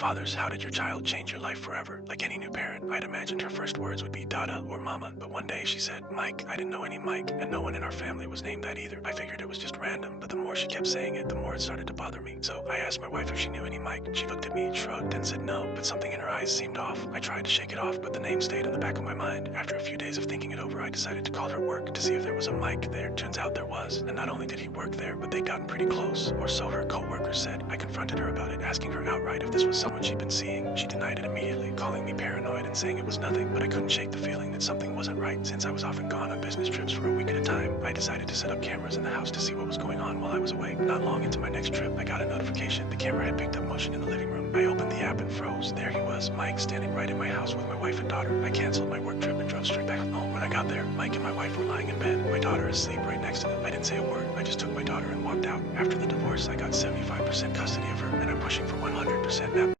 Fathers, how did your child change your life forever? Like any new parent, I'd imagined her first words would be Dada or Mama, but one day she said, Mike. I didn't know any Mike, and no one in our family was named that either. I figured it was just random, but the more she kept saying it, the more it started to bother me. So I asked my wife if she knew any Mike. She looked at me, shrugged, and said no, but something in her eyes seemed off. I tried to shake it off, but the name stayed in the back of my mind. After a few days of thinking it over, I decided to call her work to see if there was a Mike there. Turns out there was, and not only did he work there, but they'd gotten pretty close, or so her co-workers said. I confronted her about it, asking her outright if this was someone she'd been seeing. She denied it immediately, calling me paranoid and saying it was nothing, but I couldn't shake the feeling that something wasn't right. Since I was often gone on business trips for a week at a time, I decided to set up cameras in the house to see what was going on while I was away. Not long into my next trip, I got a notification. The camera had picked up motion in the living room. I opened the app and froze. There he was, Mike, standing right in my house with my wife and daughter. I canceled my work trip and drove straight back home. When I got there, Mike and my wife were lying in bed. My daughter is asleep right next to them. I didn't say a word. I just took my daughter and walked out. After the divorce, I got 75% custody of her, and I'm pushing for 100% now.